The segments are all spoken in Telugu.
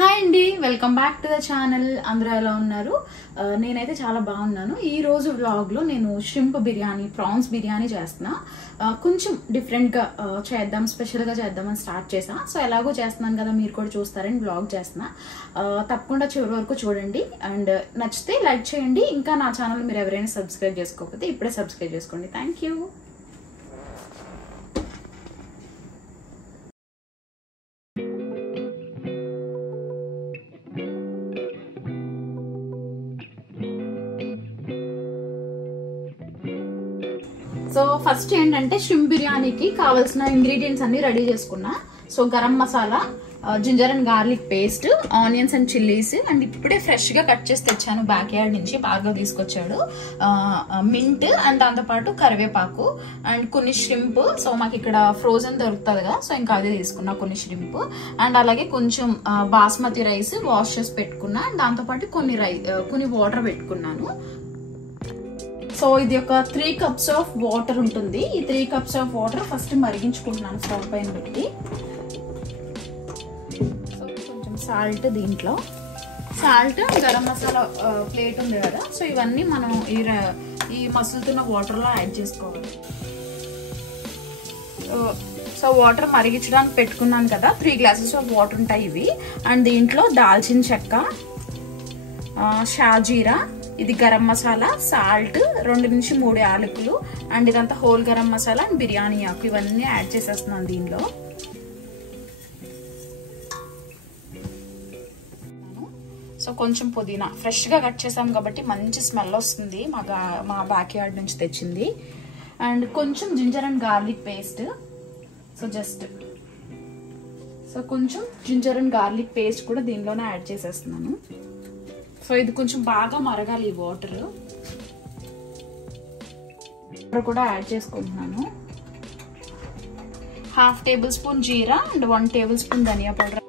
హాయ్ అండి, welcome back to the channel. అందరూ ఎలా ఉన్నారు? నేనైతే చాలా బాగున్నాను. ఈ రోజు వ్లాగ్ లో నేను షింప్ బిర్యానీ, ప్రాన్స్ బిర్యానీ చేస్తున్నా. కొంచెం డిఫరెంట్ గా చేద్దాం, స్పెషల్ గా చేద్దామని స్టార్ట్ చేసా. సో ఎలాగో చేస్తున్నాను కదా, మీరు కూడా చూస్తారని వ్లాగ్ చేస్తున్నా. తప్పకుండా చివరి వరకు చూడండి అండ్ నచ్చితే లైక్ చేయండి. ఇంకా నా ఛానల్ మీరు ఎవరైనా సబ్స్క్రైబ్ చేసుకోకపోతే ఇప్పుడే సబ్స్క్రైబ్ చేసుకోండి. Thank you. సో ఫస్ట్ ఏంటంటే షింప్ బిర్యానీకి కావాల్సిన ఇంగ్రీడియంట్స్ అన్ని రెడీ చేసుకున్నా. So garam masala, ginger and garlic paste, onions and chillies, and ఇప్పుడే ఫ్రెష్ గా కట్ చేసి తెచ్చాను బ్యాక్ యార్డ్ నుంచి, బాగా తీసుకొచ్చాడు. మింట్ అండ్ దాంతోపాటు కరివేపాకు అండ్ కొన్ని షింప్. సో మాకు ఇక్కడ ఫ్రోజన్ దొరుకుతుంది కదా, సో ఇంకా అదే తీసుకున్నా కొన్ని షింప్. అండ్ అలాగే కొంచెం బాస్మతి రైస్ వాష్ చేసి పెట్టుకున్నా. అండ్ దాంతోపాటు కొన్ని వాటర్ పెట్టుకున్నాను. సో ఇది ఒక 3 cups ఆఫ్ వాటర్ ఉంటుంది. ఈ 3 cups ఆఫ్ వాటర్ ఫస్ట్ మరిగించుకుంటున్నాను స్టవ్ పైన పెట్టి. సో కొంచెం సాల్ట్, దీంట్లో సాల్ట్, గరం మసాలా ప్లేట్ ఉంది కదా, సో ఇవన్నీ మనం ఈ మసులుతున్న వాటర్లో యాడ్ చేసుకోవాలి. సో వాటర్ మరిగించడానికి పెట్టుకున్నాను కదా, 3 glasses ఆఫ్ వాటర్ ఉంటాయి ఇవి. అండ్ దీంట్లో దాల్చిన చెక్క, షాజీరా, ఇది గరం మసాలా, సాల్ట్, 2 నుంచి 3 యాలకులు, అండ్ ఇదంతా హోల్ గరం మసాలా అండ్ బిర్యానీ ఆకు, ఇవన్నీ యాడ్ చేసేస్తున్నాను దీనిలో. సో కొంచెం పుదీనా ఫ్రెష్ గా కట్ చేసాం కాబట్టి మంచి స్మెల్ వస్తుంది, మా బ్యాక్ యార్డ్ నుంచి తెచ్చింది. అండ్ కొంచెం ginger and garlic paste. So కొంచెం జింజర్ అండ్ గార్లిక్ పేస్ట్ కూడా దీనిలోనే యాడ్ చేసేస్తున్నాను. సో ఇది కొంచెం బాగా మరగాలి ఈ వాటర్ కూడా యాడ్ చేసుకుంటున్నాను. 1/2 tablespoon జీరా అండ్ 1 tablespoon ధనియా పౌడర్.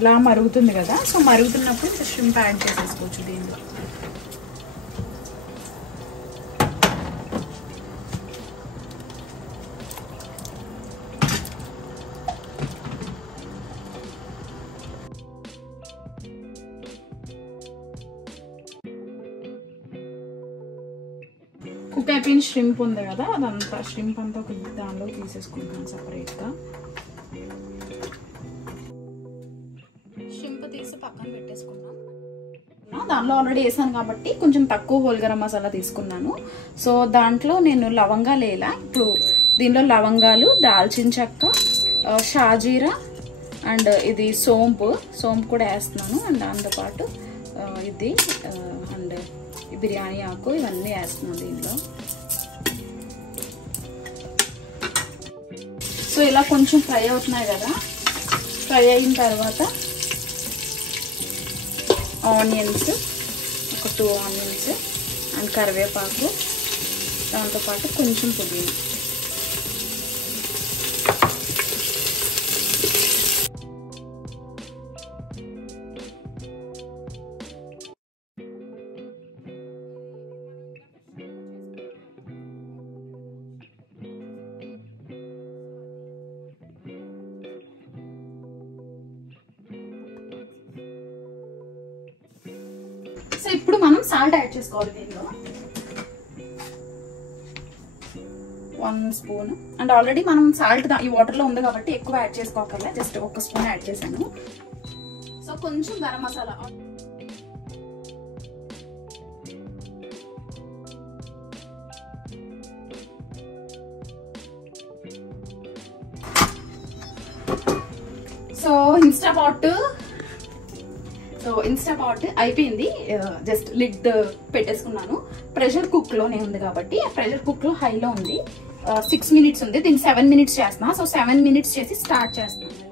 ఇలా మరుగుతుంది కదా, సో మరుగుతున్నప్పుడు షింప్ యాడ్ చేసేసుకోవచ్చు దీనిలో. కుక్ అయిపోయిన షింప్ ఉంది కదా, అదంతా షింప్ అంతా ఒక దానిలో తీసేసుకుంటాను సపరేట్ గా. షింప్ తీసి పక్కన పెట్టేసుకున్నాను. దానిలో ఆల్రెడీ వేసాను కాబట్టి కొంచెం తక్కువ హోల్ గరం మసాలా తీసుకున్నాను. సో దాంట్లో నేను లవంగాలు వేలా, ఇప్పుడు దీనిలో లవంగాలు, దాల్చిన చెక్క, షాజీరా అండ్ ఇది సోంపు కూడా వేస్తున్నాను. అండ్ దాంతోపాటు ఇది అండ్ బిర్యానీ ఆకు, ఇవన్నీ వేస్తున్నాను దీనిలో. సో ఇలా కొంచెం ఫ్రై అవుతున్నాయి కదా, ఫ్రై అయిన తర్వాత ఆనియన్స్, ఒక 2 ఆనియన్స్ అండ్ కరివేపాకు, దాంతోపాటు కొంచెం పుదీనా. సో ఇప్పుడు మనం సాల్ట్ యాడ్ చేసుకోవాలి దీనిలో 1 స్పూన్. అండ్ ఆల్రెడీ మనం సాల్ట్ ఈ వాటర్ లో ఉంది కాబట్టి ఎక్కువ యాడ్ చేసుకోకర్లే, జస్ట్ 1 స్పూన్ యాడ్ చేశాను. సో కొంచెం గరం మసాలా, సో ఇన్స్టాపాట్ అయిపోయింది. జస్ట్ లిడ్ పెట్టేసుకున్నాను. ప్రెషర్ కుక్ లోనే ఉంది కాబట్టి, ఆ ప్రెషర్ కుక్ లో హైలో ఉంది. 6 minutes ఉంది, దీన్ని 7 minutes చేస్తున్నా. సో 7 minutes చేసి స్టార్ట్ చేస్తున్నాను.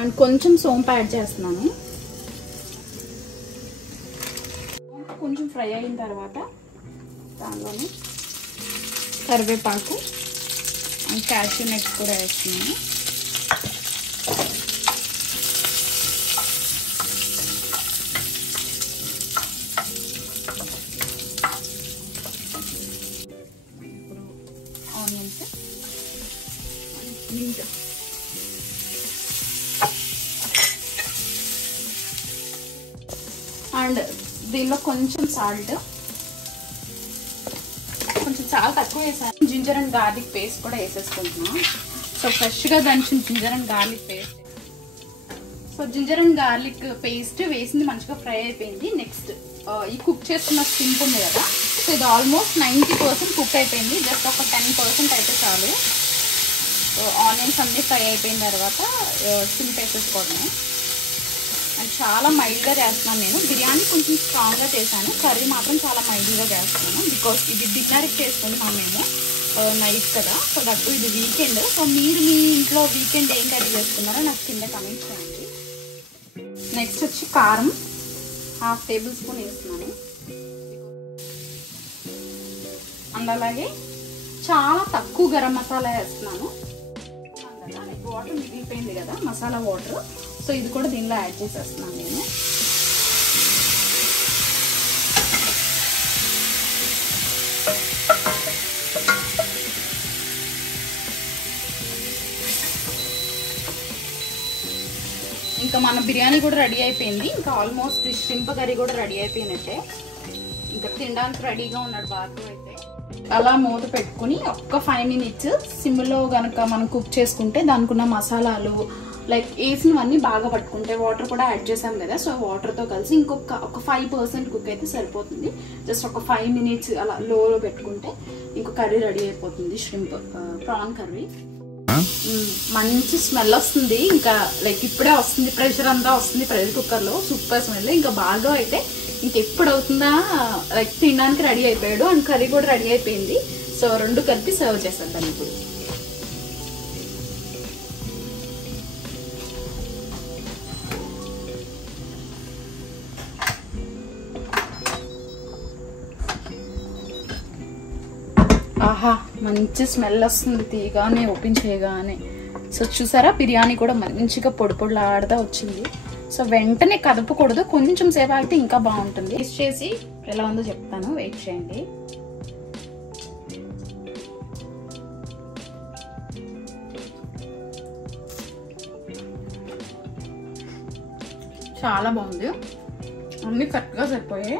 అండ్ కొంచెం సోంపు యాడ్ చేస్తున్నాను. కొంచెం ఫ్రై అయిన తర్వాత దానిలోనే కరివేపాకు అండ్ క్యాష్యూ నట్స్ కూడా వేస్తున్నాను. అండ్ దీనిలో కొంచెం సాల్ట్, కొంచెం చాలా తక్కువ వేసాను. జింజర్ అండ్ గార్లిక్ పేస్ట్ కూడా వేసేసుకుంటున్నాను. సో ఫ్రెష్గా దంచిన ginger and garlic paste. So ginger and garlic paste వేసింది మంచిగా ఫ్రై అయిపోయింది. నెక్స్ట్ ఈ కుక్ చేసుకున్న స్కింప్ ఉంది కదా, సో ఇది ఆల్మోస్ట్ 90% కుక్ అయిపోయింది. జస్ట్ ఒక 10% అయితే చాలు. సో ఆనియన్స్ అన్నీ ఫ్రై అయిపోయిన తర్వాత స్కింప్ వేసేసుకోవడమే. అండ్ చాలా మైల్డ్గా చేస్తున్నాను నేను. బిర్యానీ కొంచెం స్ట్రాంగ్గా చేశాను, కర్రీ మాత్రం చాలా మైల్డ్గా చేస్తున్నాను. బికాస్ ఇది డిన్నర్కి చేసుకుంటున్నాం మేము నైట్ కదా. సో దట్టు ఇది వీకెండ్. సో మీరు మీ ఇంట్లో వీకెండ్ ఏం కర్రీ చేసుకున్నారో నాకు కింద కమెంట్ చేయండి. నెక్స్ట్ వచ్చి కారం 1/2 టేబుల్ స్పూన్ వేస్తున్నాను. అండ్ అలాగే చాలా తక్కువ గరం మసాలా వేస్తున్నాను. వాటర్ మిగిలిపోయింది కదా, మసాలా వాటర్. సో ఇది కూడా దీనిలో యాడ్ చేసేస్తున్నాను నేను. ఇంకా మన బిర్యానీ కూడా రెడీ అయిపోయింది. ఇంకా ఆల్మోస్ట్ ష్రింప్ కర్రీ కూడా రెడీ అయిపోయినట్టే. ఇంకా తినడానికి రెడీగా ఉన్నాడు బాగా. అయితే అలా మూత పెట్టుకుని ఒక్క 5 minutes సిమ్లో కనుక మనం కుక్ చేసుకుంటే దానికున్న మసాలాలు లైక్ వేసినవన్నీ బాగా పట్టుకుంటే, వాటర్ కూడా యాడ్ చేసాం కదా, సో వాటర్తో కలిసి ఒక 5% కుక్ అయితే సరిపోతుంది. జస్ట్ ఒక 5 minutes అలా లోలో పెట్టుకుంటే ఇంకో కర్రీ రెడీ అయిపోతుంది. Shrimp prawn curry. మంచి స్మెల్ వస్తుంది. ఇంకా లైక్ ఇప్పుడే వస్తుంది, ప్రెషర్ అంతా వస్తుంది ప్రెషర్ కుక్కర్లో. Super smell. ఇంకా బాగా అయితే ఇంకెప్పుడు అవుతుందా లైక్ తినడానికి రెడీ అయిపోయాడు. అండ్ కర్రీ కూడా రెడీ అయిపోయింది. సో 2 కలిపి సర్వ్ చేసేద్దాం ఇప్పుడు. ఆహా, మంచి స్మెల్ వస్తుంది తీయగానే, ఓపెన్ చేయగానే. సో చూసారా, బిర్యానీ కూడా మంచిగా పొడి పొడిలాడుతూ వచ్చింది. సో వెంటనే కదపకూడదు, కొంచెం సేపు ఆగితే ఇంకా బాగుంటుంది. టేస్ట్ చేసి ఎలా ఉందో చెప్తాను, వెయిట్ చేయండి. చాలా బాగుంది, అన్నీ కరెక్ట్గా సరిపోయాయి.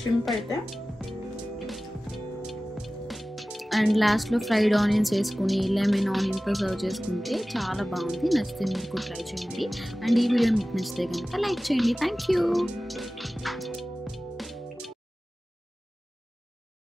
ష్రింప్ అయితే అండ్ లాస్ట్లో ఫ్రైడ్ ఆనియన్స్ వేసుకుని లెమన్ ఆనియన్తో సర్వ్ చేసుకుంటే చాలా బాగుంది. నచ్చితే మీరు కూడా ట్రై చేయండి. అండ్ ఈ వీడియో మీకు నచ్చితే కనుక లైక్ చేయండి. Thank you.